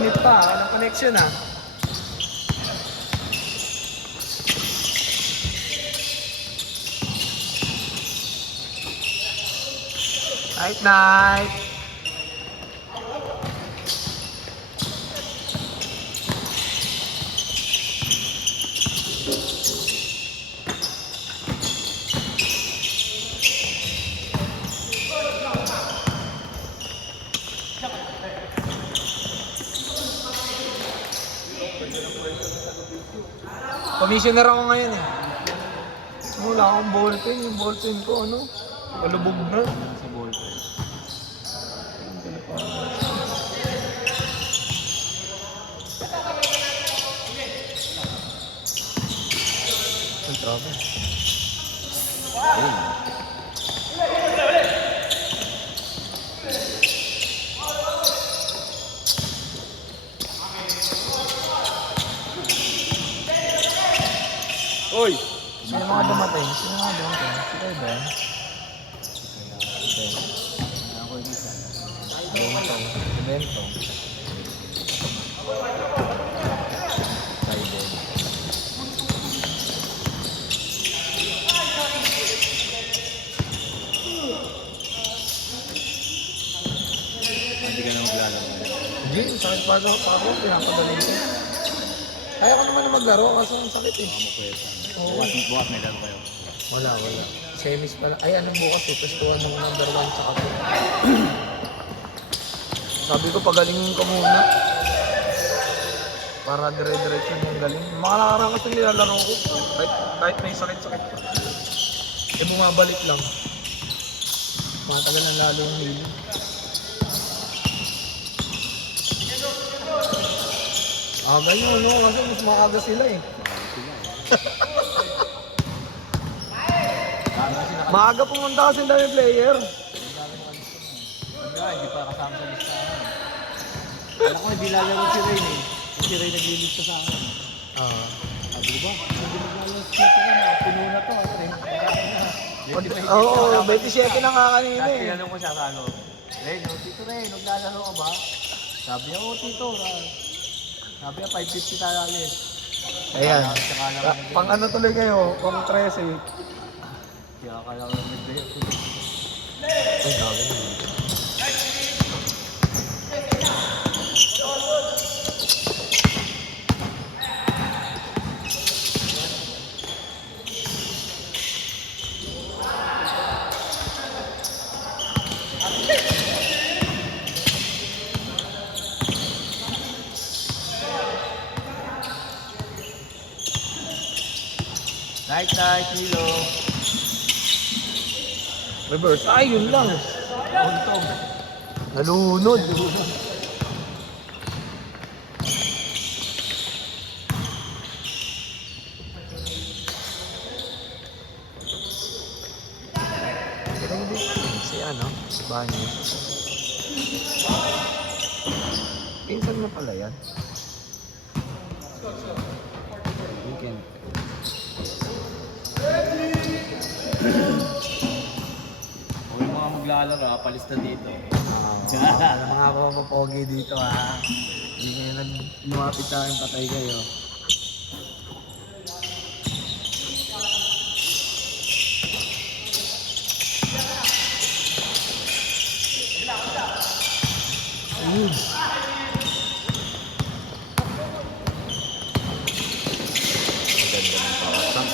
minute pa. Walang connection ah. Night night. Commissioner ako ngayon eh. Wala akong ballpen. Yung ballpen ko ano, palubog na. Sa ballpen. Ang trabe. Oy! Sino mga dumating? Sino mga dumating? Si Kevin? Ako yung isa. Bentong. Si Bentong. Sided. Hindi ka na maglalaro. Hindi, sakit pa ako. Pinapagaling ko. Kaya ko naman na maglaro kasi ang sakit eh. Baka mo pwede. Oo. Bukas may laro kayo. Wala. Semis pala. Ay, ano bukas eh. Tapos tuwan ng number 1 tsaka 2. Sabi ko, pagalingin ko muna. Para dire-diretso yung galing. Mga nakarang kasi nilalaro ko. Kahit may sakit-sakit pa. Eh, bumabalik lang. Matagal na lalo yung hiling. Ganyan, no? Kasi mas maaga sila eh. Maaga pumunta kasi dami player. Hindi pa kasama sa listahan. Alam ko, hindi lalaro si Rain eh. Si Rain naglilista sa akin. Sabi ko ba? Hindi maglalaro si Rain na. Puno na to. Oo, 27 na nga kanina Tapos eh. tinanong ko siya sa ano. Rain, Tito Rain, maglalaro ka ba? Sabi niya, Tito. Sabi niya, 550 tayo alis. Ayan. Pang ano tuloy kayo? Pang 13. Kaya kaya ko nag-day. Ay, sabi na. Night, Milo. Reverse. Ay, yun lang. Untog. Nalunod. Si ano? Si Banyo. Pinsan mo pala yan. Weekend. O yung mga maglalaro, palista dito. Mga papapogi dito ha. Hindi kayo lumapit sa akin, patay kayo. Ayun. Maganda ng pawasang.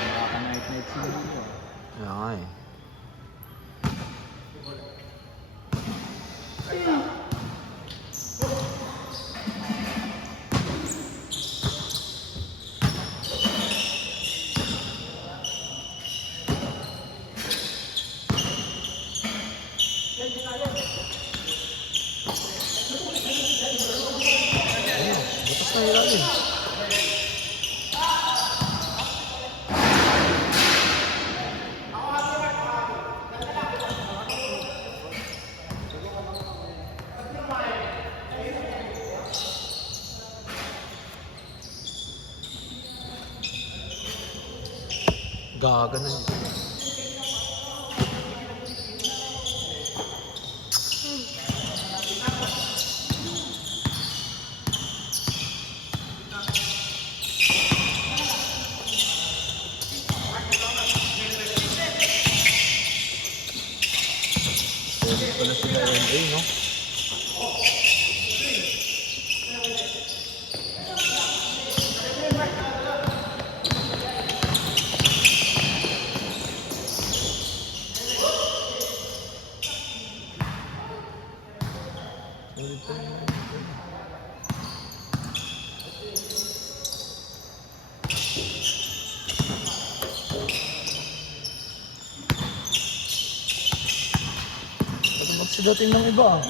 Nakaka-night-night sila dito. Kaya nga eh. Butas na ilalim. Gaganan. Pwede pala sila LA, no? Pag magsidating ng iba.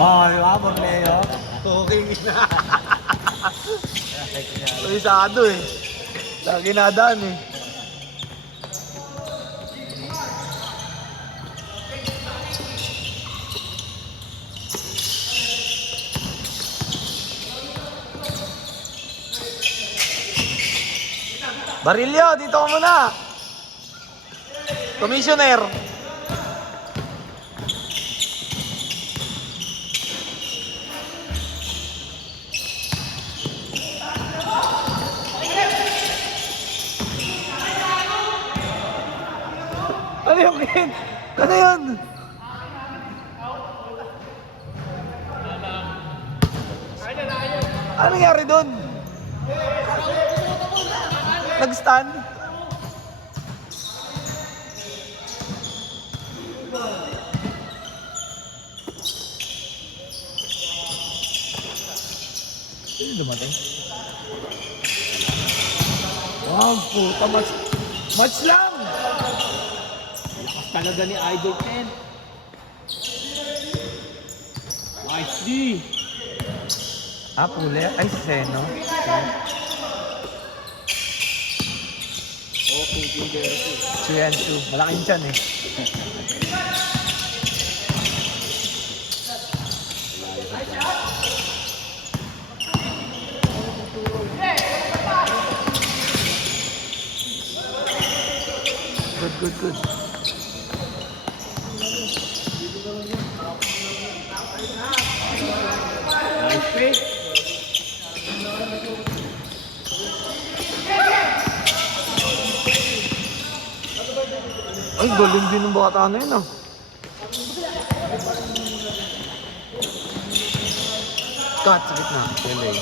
Oh, di ba? Borneo. Okay na. Isado eh. Lagi nadaan eh. Barilyo, dito ka muna. Commissioner. Ano yung kid? Ano yun? Ano nangyari doon? Nag-stand? Sino dumating? Wow, puta, match lang! Lakas talaga ni Idol 10. Nice D. Pule? Ay, Seno. Okay, Peter. 2-2. Malaking tiyan eh. Good. Nice pick. Ay, galing din ng bata na yun ah. Cut sa gitna. LA.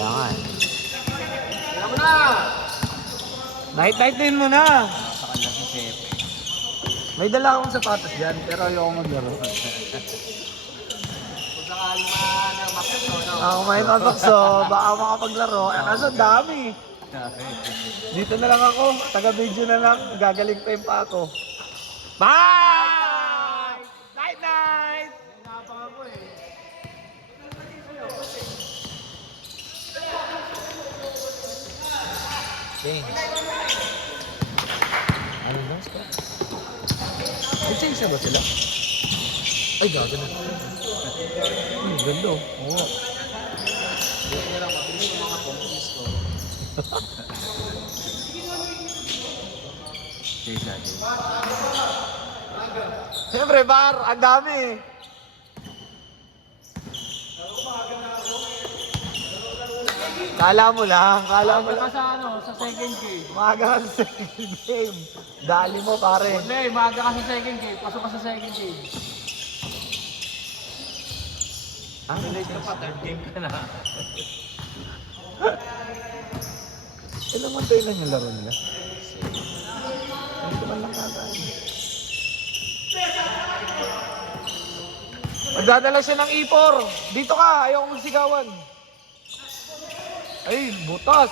Kailangan. Night din mo na. Sa kanya si Chef. May dala akong sapatos dyan, pero ayoko maglaro. Kung sakali makapagso, no? Ako may tatakso, baka makapaglaro. Kaso dami. Dito na lang ako, taga-video na lang, gagaling pa yung pa ako. Bye! Night! Napaka ko eh. Okay. Ano ba? May change na ba sila? Ay, gago na. Ganda oh. Oo. Siyempre, bar, ang dami eh. Kala mo lang. Sa ano, sa second game. Umaga ka sa second game. Dali mo pare. Maaga ka sa second game. Pasok ka sa second game. Relate ka pa, third game ka na. Ilang mantay lang yung laro nila? Ito man lang kata. Magdadala siya ng E4. Dito ka, ayaw kong sigawan. Ay, butas.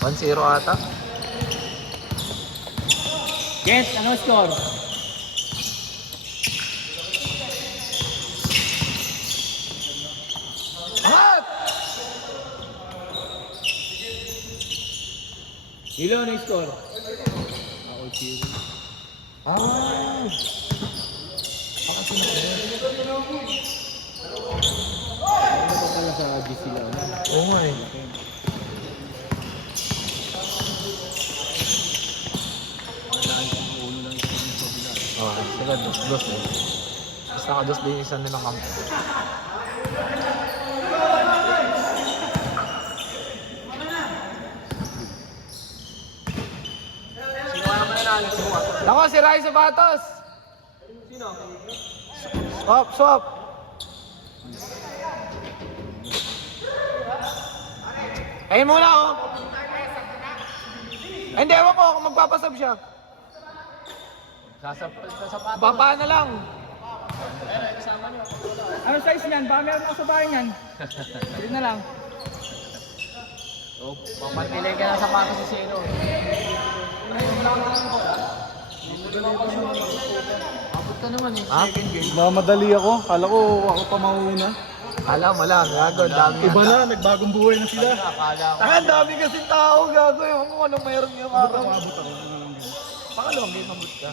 One zero ata. Get, ano score? Angat! Ilo, ano score? Ako, zero. Ah! Baka Ano pa pala sa GC lang? oo nga eh. Oh, sila dos-dos eh. Basta naka-dos din isa nilang kampo. Sino kaya mananalo? Nako, si Rai Sabatos! Sino? Swap, swap! Ayun muna oh! Ay, hindi, ewan ko kung magpapasab siya. Sasapat. Baba na lang. Anong size niyan? Baka meron ako sa bahay niyan. Hindi na lang. Oh, papantili ka ng sapatos si Zero. Abot ka naman eh. Ha? Mamadali ako. Kala ko ako pa mauna. Alam mo lang, gago, ang dami. Iba na, nagbagong buhay na sila. Akala ko. Ang dami kasi tao, gago. Ewan ko anong mayroon yung araw. Abot ako. Pakalawang game, mabut ka.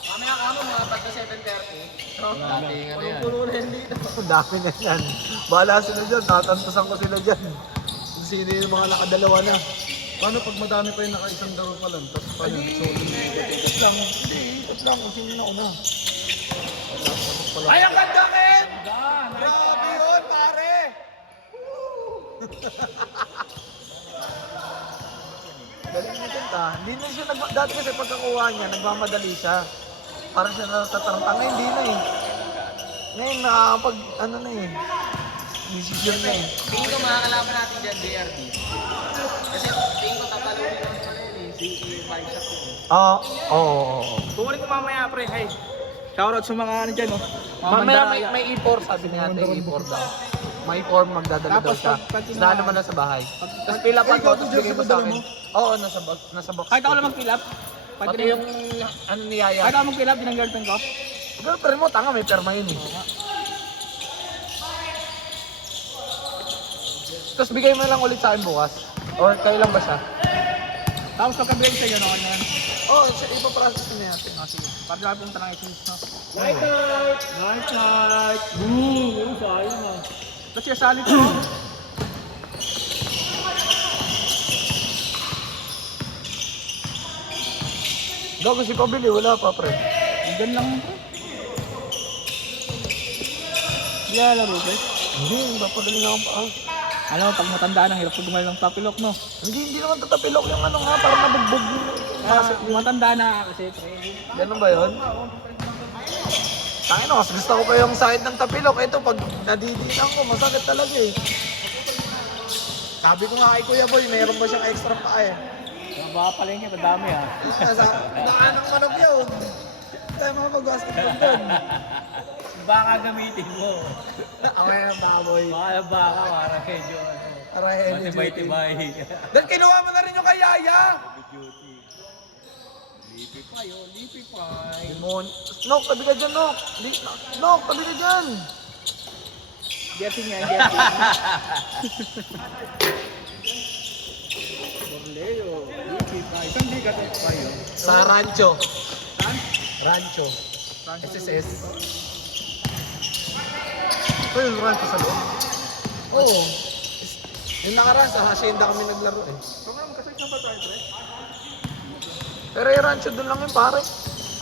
Mamaya ka mo mga pagka 7:30. Dati nga na yan. Puno na yan dito. Ang dami na yan. Bahala sila dyan, tatantasan ko sila dyan. Kung sino yung mga nakadalawa na. Paano pag madami pa yung naka-isang laro pa lang? Tapos paano? Ikot lang, hindi, ikot lang kung sino na una. Ay, ang ganda, Ken! Grabe yun, pare! Galing na ganda. Hindi na siya, dati kasi pagkakuha niya, nagmamadali siya. Parang siya natatarantang. Ngayon, hindi na eh. Ngayon, nakakapag, ano na eh. Decision na eh. Tingin ko makakalaban natin dyan, JRD. Kasi tingin ko tatalawin lang pala yun eh. Si Mike Shop yun eh. Oo. Kukunin ko mamaya pre. Hey, shoutout sa mga ano dyan oh. Mamaya may E4, sabi niya natin, E4 daw. May E4 magdadala daw siya. Tapos naman na sa bahay. Tapos pila pa ko, tapos bigay mo sa akin. Oo, nasa box. Kahit ako lang mag-fill up. Pati yung ano ni Yaya. Kahit ako mag-fill up, din ang girlfriend ko. Girlfriend mo, tanga, may perma yun eh. Tapos bigay mo lang ulit sa akin bukas. Or kailan ba siya? Tapos pagka-break sa'yo, no? Ano yan? Oo, ipaprocess na natin. Ah, sige. Para lahat yung tanang isis, no? Night night! Night night! Boom! Sayang ah. Tapos yung salit ko. Gago si Pabili, wala pa pre. Diyan lang pre. Hindi laro pre. Hindi, papagaling ako pa. Alam mo, pag matanda na, hirap ko gumawa ng tapilok, no? Hindi naman tatapilok yung ano nga, parang nabugbog yung pasok mo. Matanda na kasi pre. Ganun ba yun? Tangin mas gusto ko pa yung side ng tapilok. Ito, pag nadidinan ko, masakit talaga eh. Sabi ko nga kay Kuya Boy, mayroon ba siyang extra pa eh? Baka pala niya, madami ah. Nakanang manok yun. Tayo mga mag-basketball doon. Baka gamitin mo. Away ng baboy. Baka, para medyo ano. Para heavy duty. Matibay-tibay. Then kinuha mo na rin yung kay Yaya. Duty. Lipi pa yun, lipi pa. Limon. Nok, tabi ka dyan, Nok. Nok, tabi ka dyan. Getting yan, getting. Borleo, lipi pa. Isang ligat pa yun. Sa Rancho. Saan? Rancho. SSS. Ito yung Rancho sa loob. Oo. Yung nakaraan sa Hacienda kami naglaro eh. Program kasi sa ba tayo, pre? Pero yung Rancho doon lang yun pare.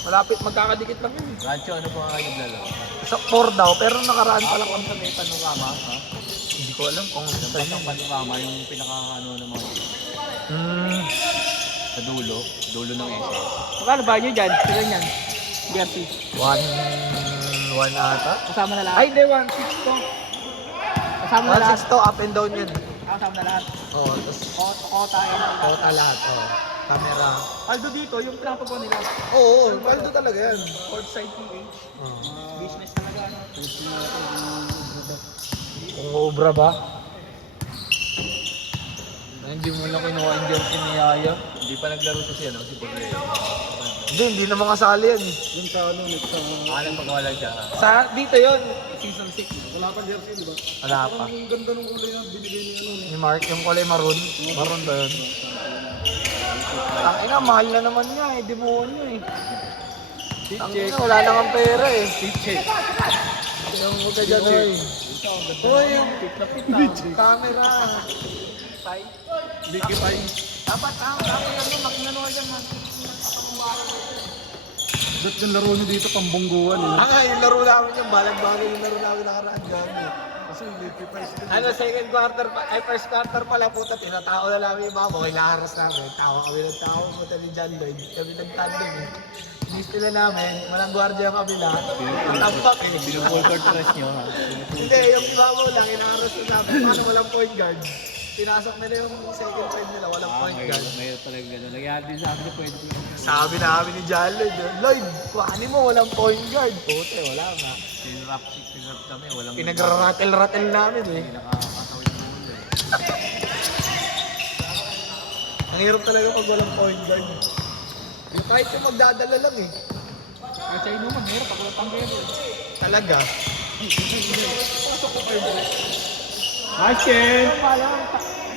Malapit, magkakadikit lang yun. Rancho, ano po nga kayo naglalaro? Sa 4 daw, pero nakaraan pa lang Alam kami. sa may panorama, ha? Hindi ko alam kung Yung saan batang yun. panorama, yung pinaka-ano naman. Hmm. Sa dulo ng SS. Magkano ba nyo dyan? Sila yan. Jersey. 1 ata? Kasama na lahat. Ay, hindi, 1.6 to. Kasama na lahat. 1.6 to, up and down yun. Kasama na lahat. Oo, tapos Kota yun. total lahat, camera. Aldo dito, yung pinapagawa nila. Oo, paldo talaga yan. Courtside PH. Oo. Business talaga. Ano? Kung obra ba? Ay, hindi mo lang kinuha yung jersey ni Yaya. Hindi pa naglaro to siya, no? Si Borrell. Hindi naman kasali yan. Yung sa ano, next sa... Alam pagkawala siya. Sa, dito yon Season 6. Wala pa jersey, di ba? Wala pa. Ang ganda ng kulay na binigay ni ano. Ni Mark, yung kulay maroon. Maroon ba yun? Tangina, mahal na naman niya eh. Demonyo eh. Tangina, wala lang ang pera eh. Yung huwag ka dyan eh. Uy, yung camera. Vicky Pai. Dapat makinano ka dyan. Ba't yung laro nyo dito, pambungguan eh. Yung laro namin yung balag-bagay yung laro namin nakaraan dyan eh. Kasi Vicky Pai sila. Ano, second quarter pa, ay first quarter pala puta, tinatao na namin yung mga mo, kailangaras namin. Tawa kami ng tao, puta ni John Lloyd. Kami nagtandem eh. Miss nila namin, walang gwardiya kami lahat. Tampak eh. Binuball court press nyo, ha? Hindi, yung ibabaw lang, inaaras na namin. Paano walang point guard? Pinasok nila yung second time nila, walang point guard. Mayroon talaga gano'n. Nagyari din sa amin, pwede ko. Sabi namin ni John Lloyd, Lloyd, kuhanin mo, walang point guard. Puta, wala nga. Pinrap kami, walang... Pinagraratel-ratel namin eh. Nakakasawin mo ulo eh. Ang hirap talaga pag walang point guard. Yung kahit yung magdadala lang eh. At sa inuman, meron pag walang tanggero. Talaga. Nice, Ken!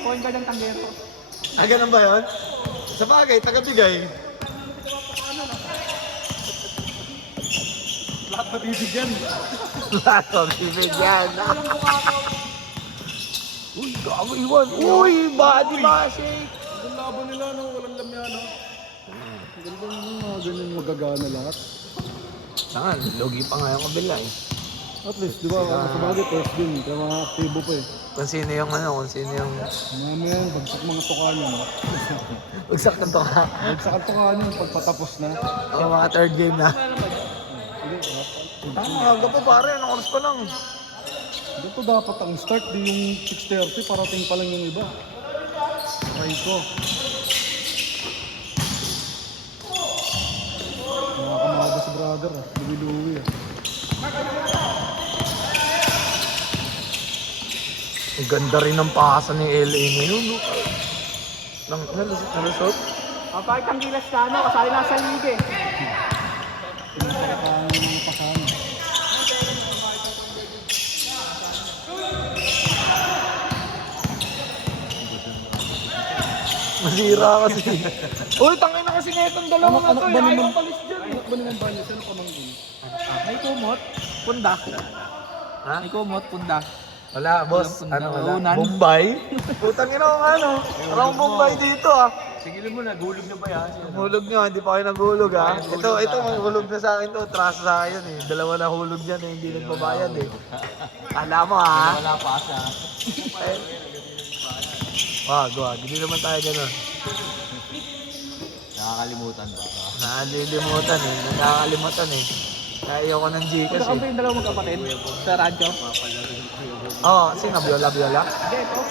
Point ka ng tanggero. Ah, ganun ba yun? Sa bagay, taga-bigay. Lahat mabibigyan. Lahat ng bibigyan. Uy, gago iwan. Uy, body shake. Ang laban nila, no? Walang lamya, no? Ang ganda yung mga ganyan magagana lahat. Saan? Logi pa nga yung kabila eh. At least, di ba? Sa bagay, first game. Kaya mga aktibo pa eh. Kung sino yung ano, kung sino yung... Mamaya, bagsak mga tukan yun. Bagsak na to ka. Bagsak ang tukan yun pagpatapos na. O, mga third game na. Tama, aga pa pare. Anong oras pa lang? Dito dapat ang start, di yung 6:30, parating pa lang yung iba. Try ko. Mga kamada si brother ah, luwi-luwi ah. Ang ganda rin ng pasa ni LA ngayon. No? Nalusot? Bakit ang gilas ka, ano? Kasali na sa liga eh. Pinapakakaan ng mga pasama. Masira kasi. Uy, tangin na kasi na itong dalawang na to. ba Ayaw naman- palis dyan. Anak ba naman ba niya? Sino pamangkin? May kumot, punda. Ha? May kumot, punda. Wala, boss. Walang Ano punda. wala? Unan. Bombay? Putang ina ko ano. Parang Bombay dito ah. Sige mo na, gulog na ba yan? Hulog nyo, hindi pa kayo naghulog ah. Ito, may hulog na sa akin to. Trust sa akin eh. Dalawa na hulog dyan eh. Hindi nagbabayad eh. Alam mo ah. Wala pa sa... Wag. Hindi naman tayo gano'n. Nakakalimutan ba? Nakalimutan eh. Nakakalimutan eh. Kaya ayoko ng Gcash Magkakaroon pa eh. yung dalawang magkapatid sa radyo. Oo, sino? Biola? Hindi, ito.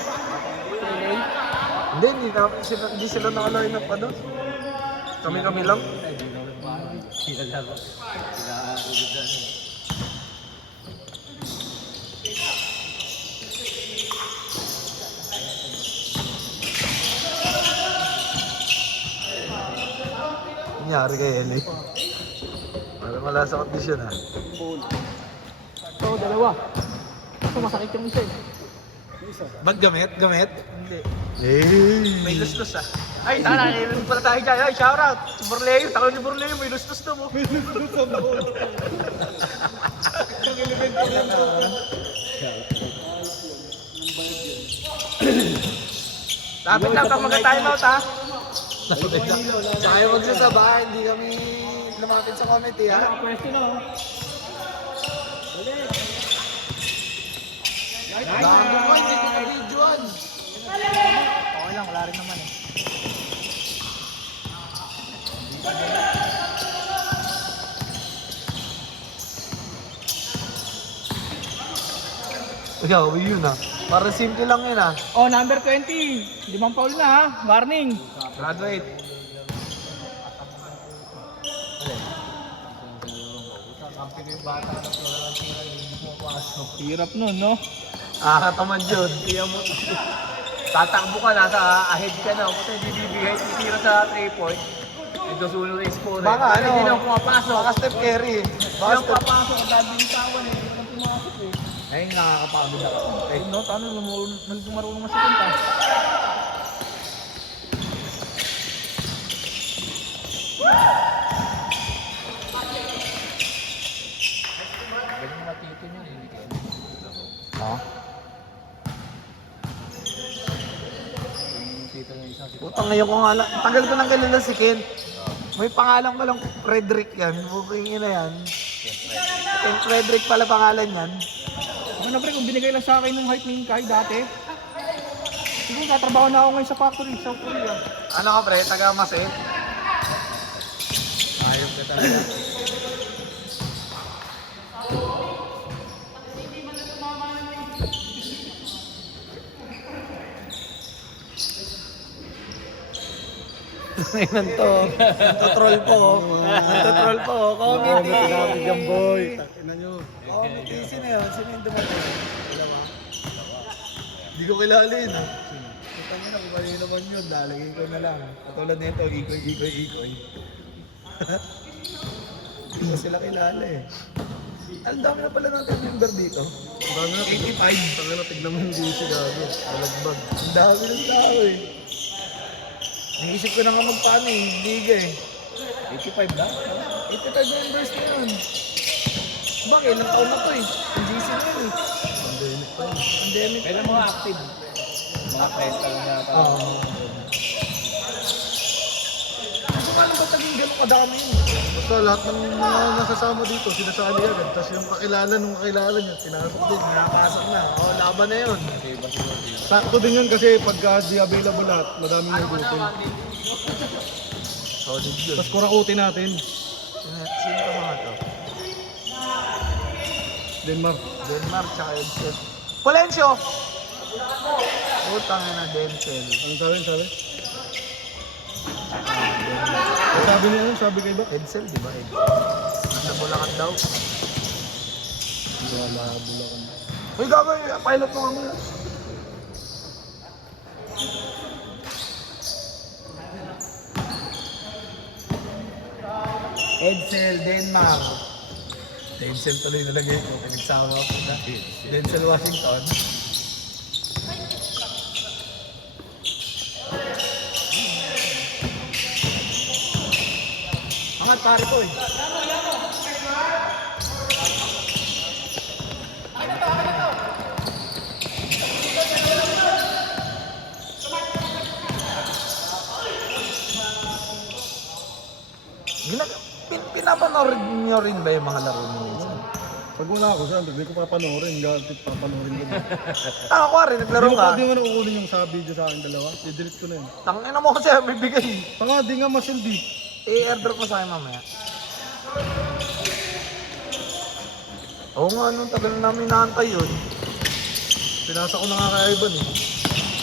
Relay. Hindi sila naka-line up pa doon. Kami lang. Pinalaro. Pinakagugudan. Nangyari kay LA. Parang wala sa kondisyon ah. Ito, dalawa. Ito, masakit yung isa eh. Ba't gamit? Hindi. May lustos ah. Ay, tara, nailan pala tayo dyan. Ay, shoutout. Si Borleo, tao ni Borleo, may lustos na mo. Lapit lang pag mag-time out ha. Tsaka yung magsasaba, hindi kami lumapit sa committee ha. Pwesto na oh. Bago ko, hindi ko na-videoan. Okay lang, wala rin naman eh. Ikaw, yun ah. Parang simple lang yun ah. Oh, number 20. 5 foul na ha. Warning. Graduate. Hirap nun, no? Tamad yun. Kaya mo, tatakbo ka, nasa ahead ka na. Kung hindi bibigay, titira sa 3 point. Ito sulo na yung score. Baka ano, Hindi na pumapasok. baka step carry. Hindi Baka na step... pumapasok. Ang dami yung tawan eh. Hindi na pumasok eh. Ayun, nakakapagod ako. Eh, no? Ano, marunong masipunta. Ganyan matito nyo. Hindi kayo. Ha? Yung tito ng isang Putang ngayon ko nga lang. Tagal ko nang galala si Ken. May pangalan pa lang Frederick yan. Booking na yan. Ken Frederick pala pangalan yan. Ano pre, kung binigay lang sa akin ng height ni Kai dati, siguro tatrabaho na ako ngayon sa factory, South Korea. Ano ka pre? Taga Mase? ayok ka talaga. Ngayon to. Nantotroll po. Nantotroll po. Comedy. Grabe dyan, boy. Takina nyo. Comedy. Sino yun? Sino yung dumating? Wala ba? Hindi ko kilala yun ah. Kita nyo na kung kanino naman yun. Lalagay ko na lang. Katulad nito, ikoy, ikoy, ikoy. Hindi ko sila kilala eh. Ang dami na pala natin member dito. Ang dami na, 85. Tangin na, tignan mo yung DC gago. Alagbag. Ang dami ng tao eh. Naisip ko na nga magpaano eh. Liga eh. 85 na? 85 members na yun. Bakit? Ilang taon na to eh. Ang GC na yun eh. Pandemic pa yun. Pandemic. Kailan mga active? Mga 30 lang na Oo. Hindi ko alam ba't naging gano'ng kadami yun. Basta lahat ng mga nasasama dito, sinasali agad. Tapos yung kakilala nung kakilala niya, pinasok din. Nakapasok na. Oo, laban na yun. Sakto din yun kasi pagka di available lahat, madaming nagutom. Solid yun. Tapos kurakutin natin. Sino ka mga to? Denmark. Denmark tsaka Edsel. Polencio! Putang na Denzel. Anong sabi? Ang sabi niya yun, sabi kay ba? Edsel, di ba? Edsel. Nasa Bulacan daw. Wala, Bulacan. Uy, gagawin. Pilot mo nga muna. Edsel, Denmark. Denzel tuloy nalagay ko. Pinagsama ko na. Denzel Washington. Angat pare ko eh. Pinapanood nyo rin ba yung mga laro nyo minsan? Pag wala ako saan, hindi ko papanoorin. Galit papanoorin ko. Ako rin, naglaro ka. Hindi mo na kukunin yung sa video sa akin dalawa. I-delete ko na yun. Tangina mo kasi bibigay. Tanga, di nga masildi. I-airdrop mo sa akin mamaya. Oo nga, nung tagal namin naantay yun. Pinasa ko na nga kay Ivan eh.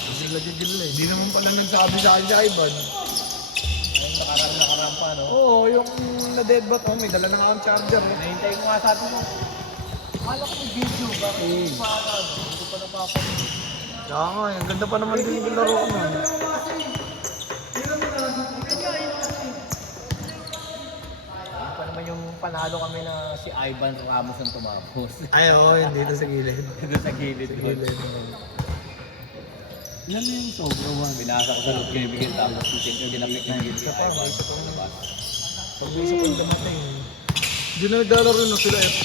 Hindi nagigil eh. Hindi naman pala nagsabi sa akin si Ivan. Nakaraan pa, no? Oo, yung na-deadbot mo, may dala na nga akong charger eh. Nahintay ko nga sa atin mo. Akala ko may video, bakit? Hindi ko pa napapanood. Kaya nga, ang ganda pa naman din yung laro ko nun. Ano pa naman yung panalo kami na si Ivan Ramos ang tumapos. Ay, oo, yun dito sa gilid. Dito sa gilid. Yan na yung sobra one. Binasa ko sa loob kayo bigyan tapos ginapik ng gilid si Ivan. Pag-bisa ko yung dumating. Hindi na naglalaro na sila F.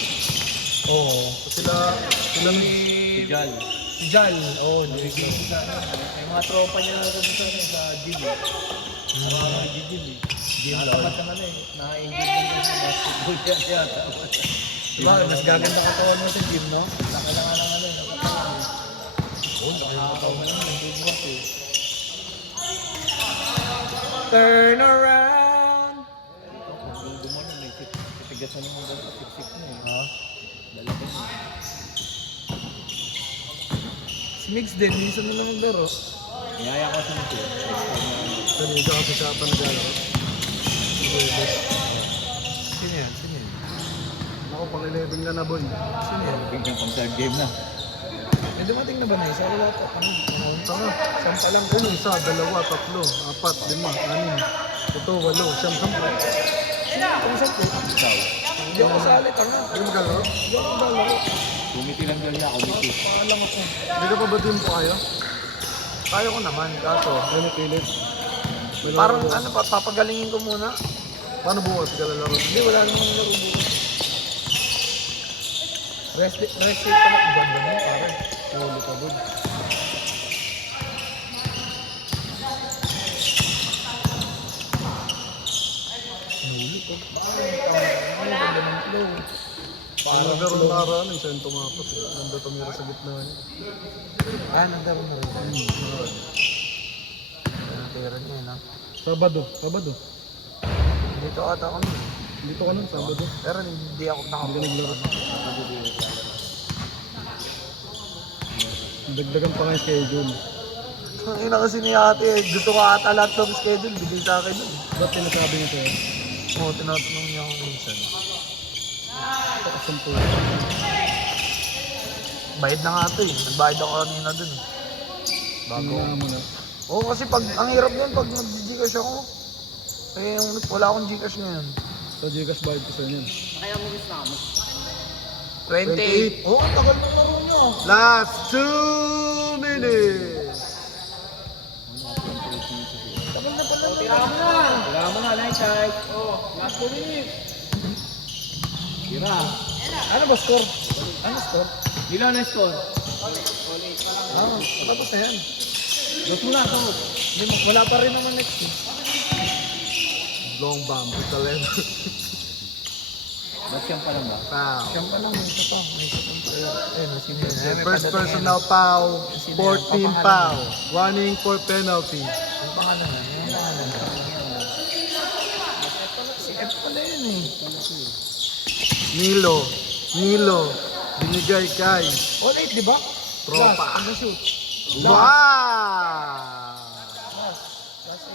Oo. Sila Si Jal. Si Jal. Oo, May mga tropa niya na sa gym eh. Mga gym eh. Nakatamad naman eh. Naka-engage din sa basketball yan yata. Diba, mas gaganda ka pa mo sa gym, no? Nakailangan ng ano eh. Nakakaw mo naman. Nagbubuhat eh. Turn around. bigat na naman ganito. Siksik mo eh. Ha? Lalaki mo. Si Mix din, minsan na lang naglaro. Niyaya ko sa nito. Kanina kasi siya ata naglalaro. Sino yan? Sino yan? Ako, pang 11 ka na, boy. Sino yan? Bigyan pang third game na. Eh, dumating na ba na isa? Wala pa. Tanga. Saan pa lang? Ano, isa, dalawa, tatlo, apat, lima, anim, 7, 8, 10. Kung saan po? Ikaw. Hindi ako kasali, tanga. Hindi mo maglalaro? Hindi ako maglalaro. Kumiti lang daw niya. Kumiti. Paalam ako. Hindi ka pa ba din po kayo? Kaya ko naman, kaso. Ay, napilit. May Parang laro. ano pa, papagalingin ko muna. Paano bukas ka lalaro? Hindi, wala namang laro bukas. Rest day pa lang. Ganda mo, parang. Huli ka, boy. Huli ko. Ay, ganda ng flow. Ang nagaro na araan, yung sa'yo tumapos. Ganda tumira sa gitna niya. Ah, nandaro na rin. Natira niya, no? Sabado. Dito ata kami. Dito ka nun, Sabado. Pero hindi ako Hindi ka naglaro. nakapunta. Dagdagan pa nga yung schedule. Ang ina kasi ni ate, gusto ko ata lahat ng schedule, bigay sa akin nun. Ba't tinasabi niya sa'yo? Oo, tinatanong niya ako minsan. Pasampo. Bayad na nga ito eh. Nagbayad ako kanina dun eh. Bago. Tingnan mo na. Oo, kasi pag, ang hirap yun pag nag-Gcash ako. Eh, wala akong Gcash ngayon. Sa Gcash bayad ko sa'yo yun. Kaya mo gusto ako. 28. Oo, ang tagal ng laro niyo. Last 2 minutes! Tagal na pala. Tira mo na! Tira mo na, night sight. Oh, last 2 minutes. Tira. Ano ba score? Ano score? Ilan na score? Ah, tapos na yan. Dos mo na, to. Hindi mo, wala pa rin naman next eh. Long bomb, talent. Ba't yan pa lang ba? Pow. Siyang pa lang, may isa pa. May isa pang player. Ayun, sino yun? Ayun, may First padating person yan. now, pow. Sino yan? 14 pow. Running for penalty. Ang pangalan na, yung pangalan na. Si F pala yun eh. Nilo. Binigay kay All 8, di ba? Tropa. Last, mag-shoot. Wow! Last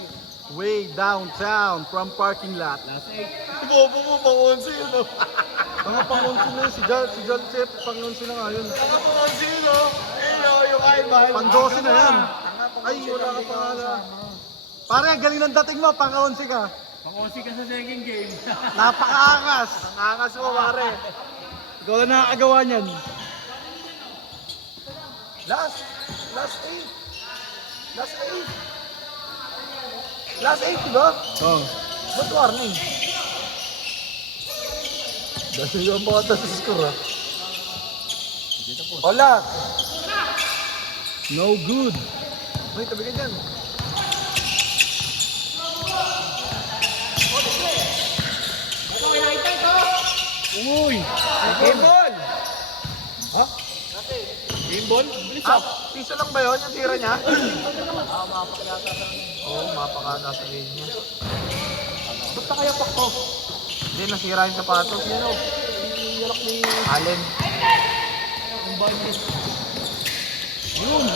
8. Way downtown from parking lot. Last 8. Bobo mo, pang-11 yun o. Mga pang-11 na yun, si Joseph, pang-11 na nga yun. Ang pang-11 yun o. Ayun, yung kahit mahal. Pang-12 na yan. Ay, Ay, wala ka pang ala. Pare, galing ng dating mo, pang-11 ka. Pang-11 ka sa second game. Napakaangas. Ang angas mo, pare. Ikaw na nakakagawa niyan. Last 8. Last 8, di ba? Oh. Ba't warning? Dahil yung mga sa score ah. Hola! No good. Uy, tabi ka dyan. Uy! Game ball! Ha? Game ball? Ah, piso lang ba yun yung tira niya? Oo, mapakata sa game niya. Ba't na kaya pakto? Hindi, nasira yung sapatos. Yan o. Yalak ni Allen. Yun!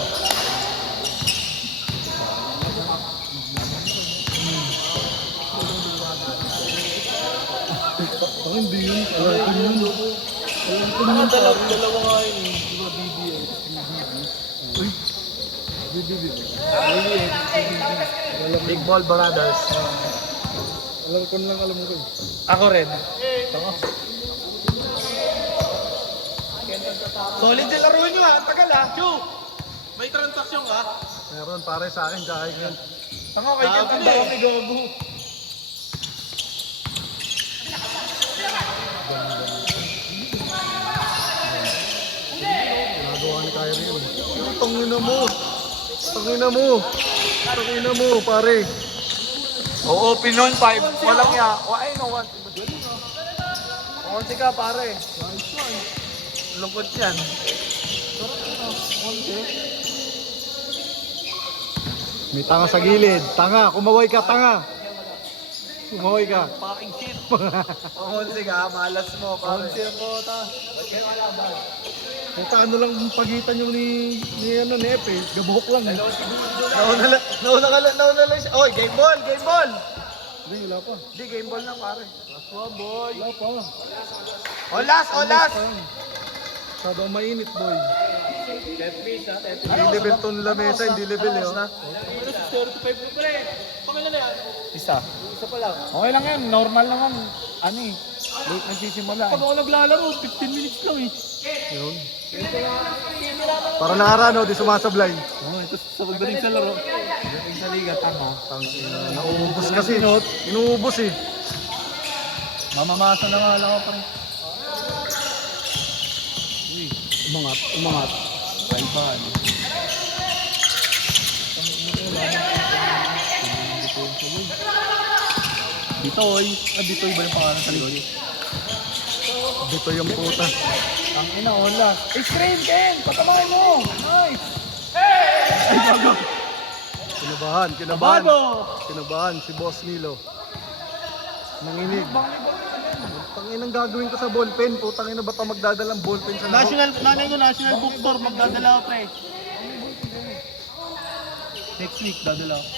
Ang hindi yun. Alam ko yun. Dalawa nga yun eh. Diba, BBL? Uy. BBB. Big Ball Brothers. Alam ko lang, alam ko. Ako rin. Solid yung laro nyo ah. Tagal ah. Chu! May transaksyon ka? Meron pare sa akin, kaya yan. Tanga kay Ken ang dami gago. Ginagawa ni Kyrie yun. Tangina mo. Tangina mo, pare. Oo, Pinon 5. Walang ya. O ay no, 1. Onti ka pare. Lungkot yan. May tanga sa gilid. Tanga, kumaway ka, tanga. Umuwi ka. Fucking shit. Pamonsi ka, malas mo, pare. Konsi ang bota. Kung ano lang pagitan yung ni Epe, gabuhok lang eh. Nauna lang siya. Oy, game ball, game ball! Hindi, wala pa. Hindi, game ball na, pare. Boy. Wala pa. Olas, olas! Masyadong mainit, boy. Left face ha, left Hindi level tong lamesa, hindi level eh. oh. 35 mo pre. Pamela na yan. Isa. Isa pa lang. Okay lang yan. Normal naman. Ano eh. Late nagsisimula Pag eh. ako naglalaro, 15 minutes lang eh. Yun. Para naara, no? Di sumasablay. Oh, ito sa pagdating sa laro. Pagdating sa liga, tama. Nauubos kasi. Inuubos eh. Mamamasa na nga lang ako pa rin. Umangat, umangat. Kaibahan. Bitoy. Bitoy ba yung pangalan sa likod? Dito yung puta. Ang ina, wala. Screen, Ken! Patamakin mo! Nice! Kinabahan, kinabahan. Bago! Kinabahan si Boss Nilo. Nanginig. Tanginang gagawin ko sa ballpen. Putang ina, ba't ako magdadalang ballpen sa laro? National Bookstore, magdadala ako, pre. Next week, dadala ako.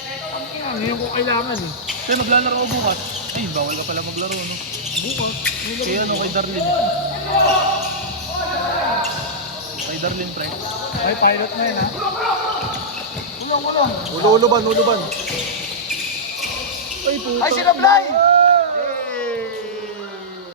Ngayon ko kailangan eh. Pre, maglalaro ako bukas. Ay, bawal ka pala maglaro, no? Bukas? Kaya ano, kay Darlene. Kay Darlene, pre. Ay, pilot na yun, ha? Ulong, ulong. Ulo-uloban, uluban. Ay, sinablay!